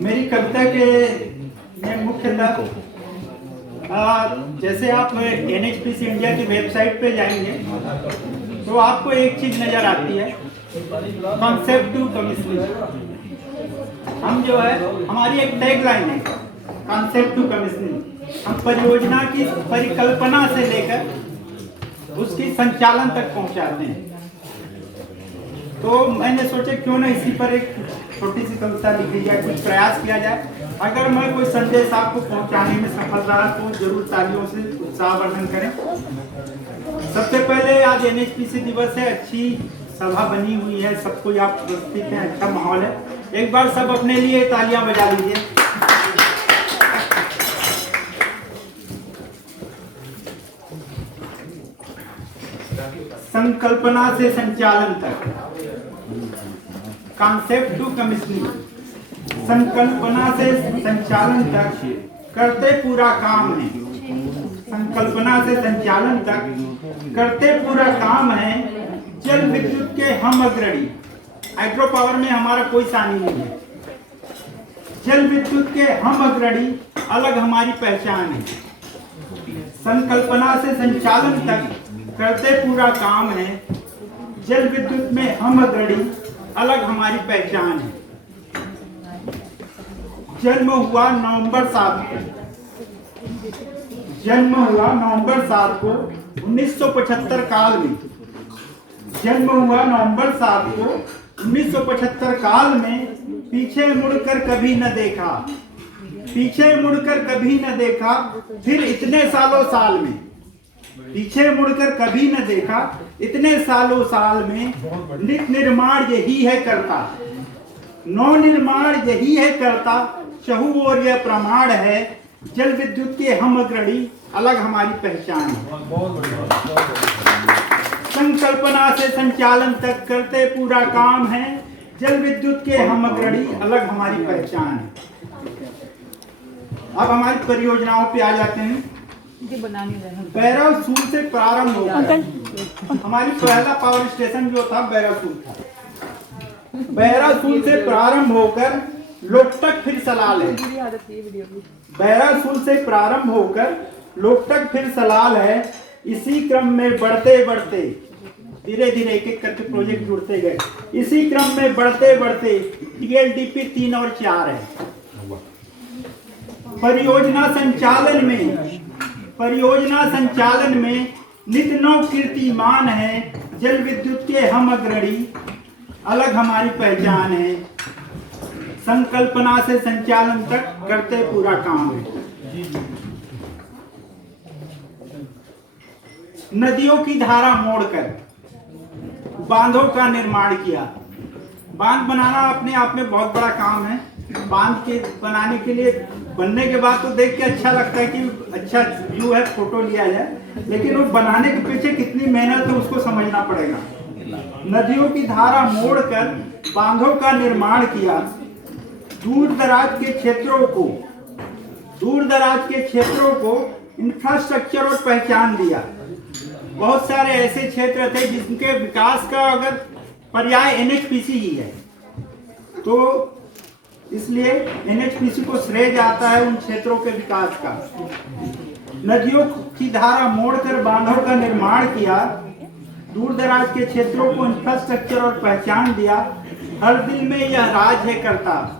मेरी कविता के में मुख्यतः जैसे आप NHPC इंडिया की वेबसाइट पे जाएंगे तो आपको एक चीज नजर आती है, कॉन्सेप्ट टू कमिश्निंग। हम जो है हमारी एक टैगलाइन है कॉन्सेप्ट टू कमिश्निंग। हम परियोजना की परिकल्पना से लेकर उसकी संचालन तक पहुंचाते हैं। तो मैंने सोचा क्यों ना इसी पर एक छोटी सी कविता लिखी जाए, कुछ प्रयास किया जाए। अगर मैं कोई संदेश आपको पहुंचाने में सफल रहा तो जरूर तालियों से उत्साहवर्धन करें। सबसे पहले आज NHPC दिवस है, अच्छी सभा बनी हुई है, सब कोई आप उपस्थित हैं, अच्छा माहौल है। एक बार सब अपने लिए तालियां बजा लीजिए। संकल्पना से संचालन तक, कॉन्सेप्ट टू कमिश्निंग। संकल्पना से संचालन तक करते पूरा काम है। संकल्पना से संचालन तक करते पूरा काम है। जल विद्युत के हम अग्रणी। हाइड्रो पावर में हमारा कोई सानी नहीं है। जल विद्युत के हम अग्रणी, अलग हमारी पहचान है। संकल्पना से संचालन तक करते पूरा काम है। जल विद्युत में हम अग्रणी, अलग हमारी पहचान है। जन्म हुआ नवंबर 7 को। जन्म हुआ नवंबर 7 को 1975 काल में। जन्म हुआ नवंबर 7 को 1975 काल में। पीछे मुड़कर कभी न देखा, पीछे मुड़कर कभी न देखा, फिर इतने सालों साल में। पीछे मुड़कर कभी न देखा, इतने सालों साल में। नित निर्माण यही है करता, नव निर्माण यही है करता। चहु और यह प्रमाण है। जल विद्युत के हम अग्रणी, अलग हमारी पहचान है। संकल्पना से संचालन तक करते पूरा काम है। जल विद्युत के हम अग्रणी, अलग हमारी पहचान है। अब हमारी परियोजनाओं पे आ जाते हैं। बैरासूर से प्रारंभ होकर हमारी पहला पावर स्टेशन जो था बैरासूर था। बैरासूर से प्रारंभ होकर लोकटक फिर सलाल है। बैरासूर से प्रारंभ होकर लोकटक फिर सलाल है। इसी क्रम में बढ़ते बढ़ते धीरे धीरे एक एक करके प्रोजेक्ट जुड़ते गए। इसी क्रम में बढ़ते बढ़ते TLDP 3 और 4 है। परियोजना संचालन में नित नव कीर्तिमान है। जल विद्युत के हम अग्रणी, अलग हमारी पहचान है। संकल्पना से संचालन तक करते पूरा काम है। नदियों की धारा मोड़कर बांधों का निर्माण किया। बांध बनाना अपने आप में बहुत बड़ा काम है। बांध के बनाने के लिए बनने के बाद तो देख के अच्छा लगता है कि अच्छा व्यू है, फोटो लिया जाए, लेकिन वो बनाने के पीछे कितनी मेहनत है उसको समझना पड़ेगा। नदियों की धारा मोड़कर बांधों का निर्माण किया। दूर दराज के क्षेत्रों को इंफ्रास्ट्रक्चर और पहचान दिया। बहुत सारे ऐसे क्षेत्र थे जिनके विकास का अगर पर्याय NHPC ही है, तो इसलिए NHPC को श्रेय जाता है उन क्षेत्रों के विकास का। नदियों की धारा मोड़कर बांधों का निर्माण किया। दूर दराज के क्षेत्रों को इंफ्रास्ट्रक्चर और पहचान दिया। हर दिल में यह राज है करता,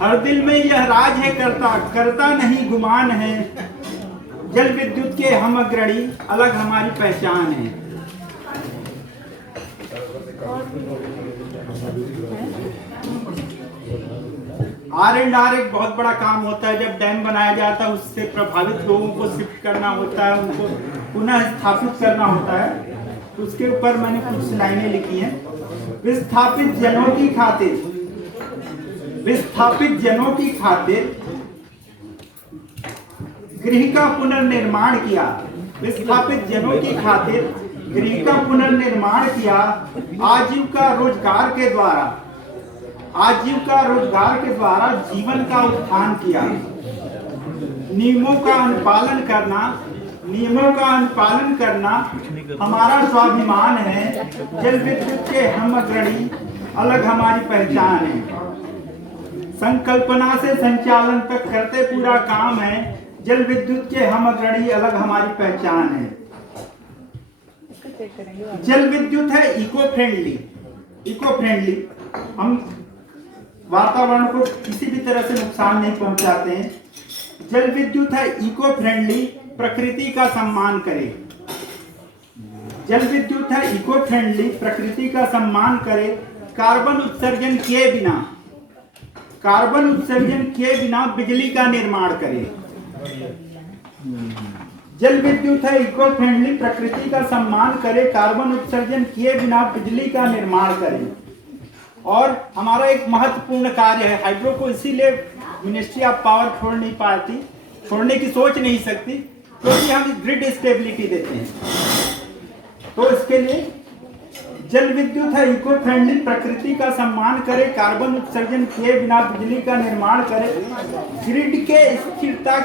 हर दिल में यह राज है करता, करता नहीं गुमान है। जल विद्युत के हम अग्रणी, अलग हमारी पहचान है। R&R एक बहुत बड़ा काम होता है। जब डैम बनाया जाता है उससे प्रभावित लोगों को शिफ्ट करना होता है, उनको पुनः स्थापित करना होता है। उसके ऊपर मैंने कुछ लाइनें लिखी हैं। विस्थापित जनों की खातिर गृह का पुनर्निर्माण किया। विस्थापित जनों की खातिर गृह का पुनर्निर्माण किया। आजीविका रोजगार के द्वारा जीवन का उत्थान किया। नियमों का अनुपालन करना हमारा स्वाभिमान है। जल विद्युत के हम अग्रणी, अलग हमारी पहचान है। संकल्पना से संचालन तक करते पूरा काम है। जल विद्युत के हम अग्रणी, अलग हमारी पहचान है। जल विद्युत है इको फ्रेंडली। इको फ्रेंडली, हम वातावरण को किसी भी तरह से नुकसान नहीं पहुंचाते हैं। जल विद्युत है इको फ्रेंडली, प्रकृति का सम्मान करे। जल विद्युत है इको फ्रेंडली, प्रकृति का सम्मान करे, कार्बन उत्सर्जन किए बिना बिजली का निर्माण करे। जल विद्युत है इको फ्रेंडली, प्रकृति का सम्मान करे, कार्बन उत्सर्जन किए बिना बिजली का निर्माण करे। और हमारा एक महत्वपूर्ण कार्य है, हाइड्रो को इसीलिए मिनिस्ट्री ऑफ पावर छोड़ने की सोच नहीं सकती, क्योंकि हम ग्रिड स्टेबिलिटी देते हैं। तो इसके लिए जल विद्युत है इको फ्रेंडली, प्रकृति का सम्मान करे, कार्बन उत्सर्जन किए बिना बिजली का निर्माण करे, ग्रिड के स्थिरता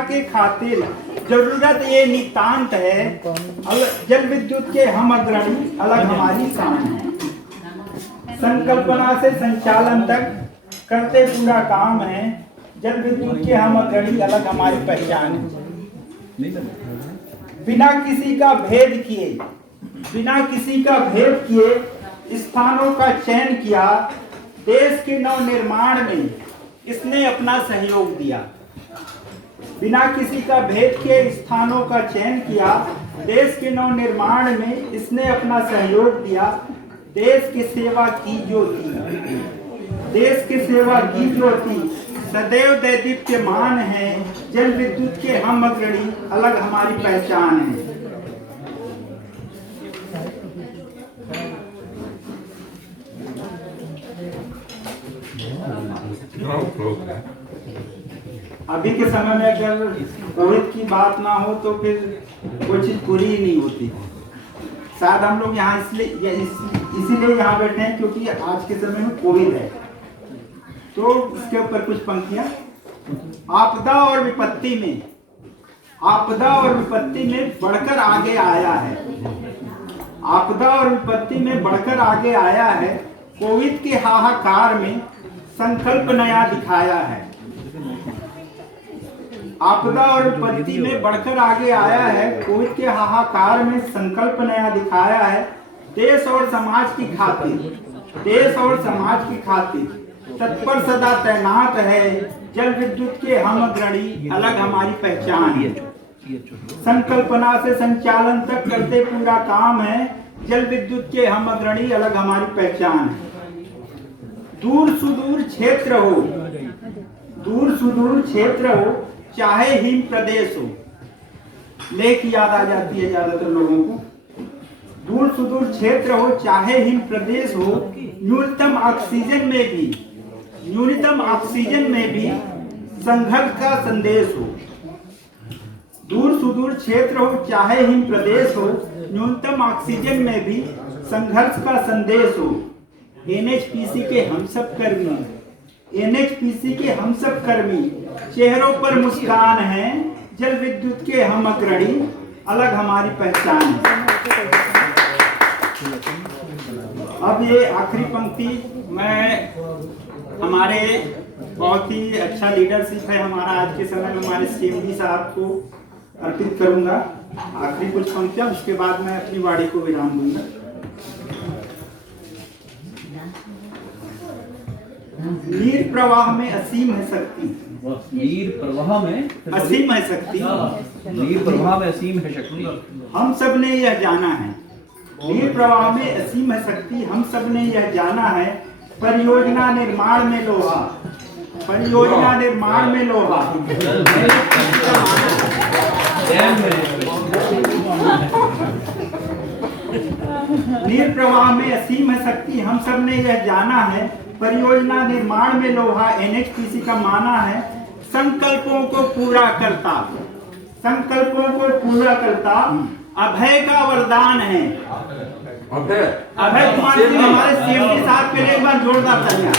के खातिर जरूरत ये नितांत है। जल विद्युत के हम अग्रणी, अलग हमारी शान है। संकल्पना से संचालन तक करते पूरा काम है। जल विद्युत के हम अग्रणी, अलग हमारी पहचान है। बिना किसी का भेद किए स्थानों का चयन किया, देश के नव निर्माण में इसने अपना सहयोग दिया। बिना किसी का भेद किए स्थानों का चयन किया, देश के नव निर्माण में इसने अपना सहयोग दिया। देश की सेवा की ज्योति सदैव दैदीप्यमान है। जल विद्युत के हम अग्रणी, अलग हमारी पहचान है। अभी के समय में अगर कोविड की बात ना हो तो फिर कोई चीज पूरी ही नहीं होती। शायद हम लोग यहाँ इसीलिए यहाँ बैठे हैं क्योंकि आज के समय में कोविड है। तो इसके ऊपर कुछ पंक्तियां। आपदा और विपत्ति में बढ़कर आगे आया है। आपदा और विपत्ति में बढ़कर आगे आया है। कोविड के हाहाकार में संकल्प नया दिखाया है। आपदा और विपत्ति में बढ़कर आगे आया है। कोविड के हाहाकार में संकल्प नया दिखाया है। देश और समाज की खातिर तत्पर सदा तैनात है। जल विद्युत के हम अग्रणी, अलग हमारी पहचान है। संकल्पना से संचालन तक करते पूरा काम है। जल विद्युत के हम अग्रणी, अलग हमारी पहचान है। दूर सुदूर क्षेत्र हो, चाहे हिम प्रदेश हो। लेह की याद आ जाती है ज्यादातर लोगों को। दूर सुदूर क्षेत्र हो, चाहे हिम प्रदेश हो, न्यूनतम ऑक्सीजन में भी संघर्ष का संदेश हो। दूर सुदूर क्षेत्र हो, चाहे हिम प्रदेश हो, न्यूनतम ऑक्सीजन में भी संघर्ष का संदेश हो। एनएचपीसी के हम सब कर्मी चेहरों पर मुस्कान है। जल विद्युत के हम अग्रणी, अलग हमारी पहचान है। अब ये आखिरी पंक्ति मैं हमारे बहुत ही अच्छा लीडरशिप है हमारा आज के समय में, हमारे सीएमडी साहब को अर्पित करूंगा। आखिरी कुछ पंक्तियां, उसके बाद मैं अपनी वाणी को विराम दूंगा। नीर प्रवाह में असीम है शक्ति। नीर प्रवाह में असीम है शक्ति। नीर प्रवाह में असीम है शक्ति। हम सब ने यह जाना है। नीर प्रवाह में असीम है शक्ति, हम सब ने यह जाना है। परियोजना निर्माण में लोहा। नीर प्रवाह में असीम है शक्ति, हम सब ने यह जाना है। परियोजना निर्माण में लोहा, एनएचपीसी का माना है। संकल्पों को पूरा करता अभय का वरदान है। अभय कुमार जी हमारे सीएमडी साहब के लिए एक बार जोरदार तालियां।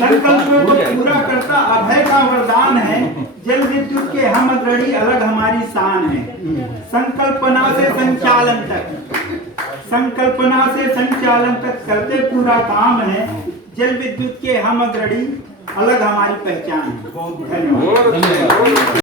संकल्पों को पूरा करता अभय का वरदान है। जल विद्युत के हम अग्रणी, अलग हमारी शान है। संकल्पना से संचालन तक संकल्पना से संचालन तक करते पूरा काम है। जल विद्युत के हम अग्रणी, अलग हमारी पहचान है। धन्यवाद।